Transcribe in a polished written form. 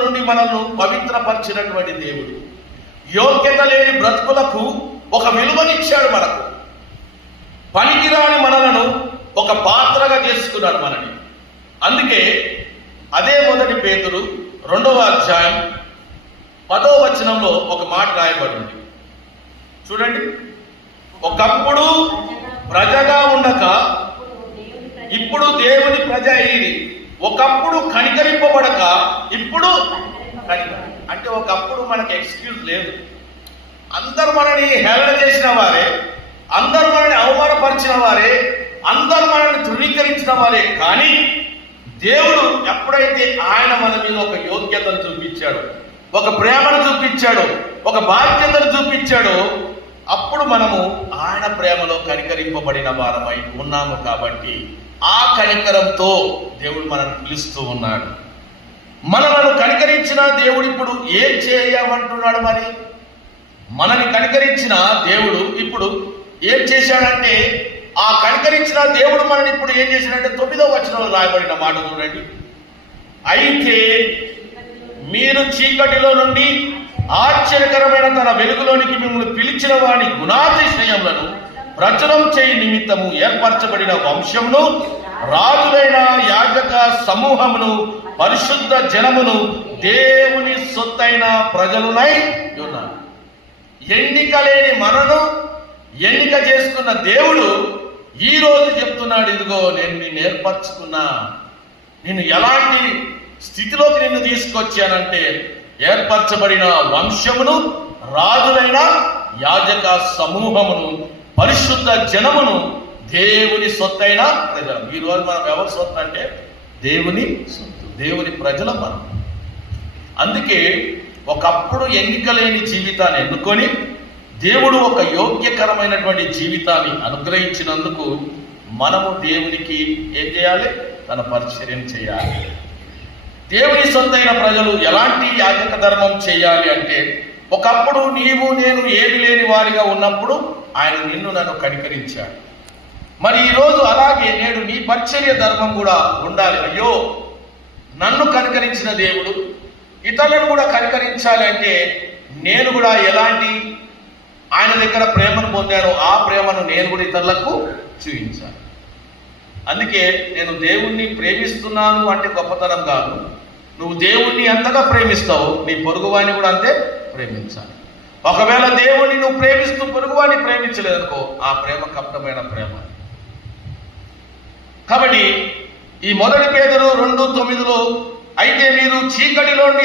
నుండి మనల్ని పవిత్రపరిచినటువంటి దేవుడు. యోగ్యత లేని బ్రతుకులకు ఒక విలువనిచ్చాడు. మనకు పనికిరాని మనలను ఒక పాత్రగా చేసుకున్నాడు మనని. అందుకే అదే 1 పేతురు 2వ అధ్యాయం 10వ వచనంలో ఒక మాట రాయబడింది. చూడండి, ఒకప్పుడు ప్రజగా ఉండక ఇప్పుడు దేవుని ప్రజ అయ్యి, ఒకప్పుడు కనికరింపబడక ఇప్పుడు అంటే ఒకప్పుడు మనకి ఎక్స్క్యూజ్ లేదు. అందరు మనని హేళన చేసిన వారే, అందరు మనని అవమానపరిచిన వారే, అందరు మనల్ని ధృవీకరించిన వారే. కానీ దేవుడు ఎప్పుడైతే ఆయన మన మీద ఒక యోగ్యతను చూపించాడో, ఒక ప్రేమను చూపించాడో, ఒక బాధ్యతను చూపించాడో, అప్పుడు మనము ఆయన ప్రేమలో కనికరింపబడిన వారమై ఉన్నాము. కాబట్టి ఆ కనికరంతో దేవుడు మనల్ని పిలుస్తూ ఉన్నాడు. మనలను కనికరించిన దేవుడు ఇప్పుడు ఏం చేయమంటున్నాడు? మరి మనని కనికరించిన దేవుడు ఇప్పుడు ఏం చేశాడంటే, ఆ కనికరించిన దేవుడు మనని ఇప్పుడు ఏం చేశాడంటే 9వ వచనంలో రాయబడిన మాట చూడండి. అయితే మీరు చీకటిలో నుండి ఆశ్చర్యకరమైన తన వెలుగులోనికి మిమ్మల్ని పిలిచిన వాని గుణాతిశయములను ప్రచురం చేయి నిమిత్తము ఏర్పరచబడిన వంశమును, రాజులైన యాజక సమూహమును, పరిశుద్ధ జనమును, దేవుని సొత్తైన ప్రజలునై ఉన్నారు. ఎన్నిక లేని మనను ఎన్నిక చేసుకున్న దేవుడు ఈ రోజు చెప్తున్నాడు, ఇదిగో నేను నిన్ను ఏర్పరచుకున్నా, నేను ఎలాంటి స్థితిలోకి నిన్ను తీసుకొచ్చానంటే ఏర్పరచబడిన వంశమును, రాజులైన యాజక సమూహమును, పరిశుద్ధ జనమును, దేవుని సొత్తైన ప్రజలు. ఈరోజు మనం ఎవరి సొత్తు అంటే దేవుని సొత్తు, దేవుని ప్రజల మనం. అందుకే ఒకప్పుడు ఎన్నిక లేని జీవితాన్ని ఎన్నుకొని దేవుడు ఒక యోగ్యకరమైనటువంటి జీవితాన్ని అనుగ్రహించినందుకు మనము దేవునికి ఏం చేయాలి? తన పరిచర్యం చేయాలి. దేవుని సొత్తైన ప్రజలు ఎలాంటి యాజక ధర్మం చేయాలి అంటే, ఒకప్పుడు నీవు నేను ఏమి లేని వారిగా ఉన్నప్పుడు ఆయన నిన్ను నన్ను కనికరించాడు. మరి ఈరోజు అలాగే నేడు నీ పరిచర్య ధర్మం కూడా ఉండాలి. అయ్యో, నన్ను కనికరించిన దేవుడు ఇతరులను కూడా కనికరించాలి అంటే నేను కూడా ఎలాంటి ఆయన దగ్గర ప్రేమను పొందాను, ఆ ప్రేమను నేను కూడా ఇతరులకు చూపించాలి. అందుకే నేను దేవుణ్ణి ప్రేమిస్తున్నాను అంటే గొప్పతనం కాదు. నువ్వు దేవుణ్ణి ఎంతగా ప్రేమిస్తావు, నీ పొరుగువాడిని కూడా అంతే ప్రేమించాలి. ఒకవేళ దేవుణ్ణి నువ్వు ప్రేమిస్తూ పొరుగువాడిని ప్రేమించలేదనుకో, ఆ ప్రేమ కపటమైన ప్రేమ. కాబట్టి ఈ 1 పేతురు 2:9లో అయితే మీరు చీకటిలోని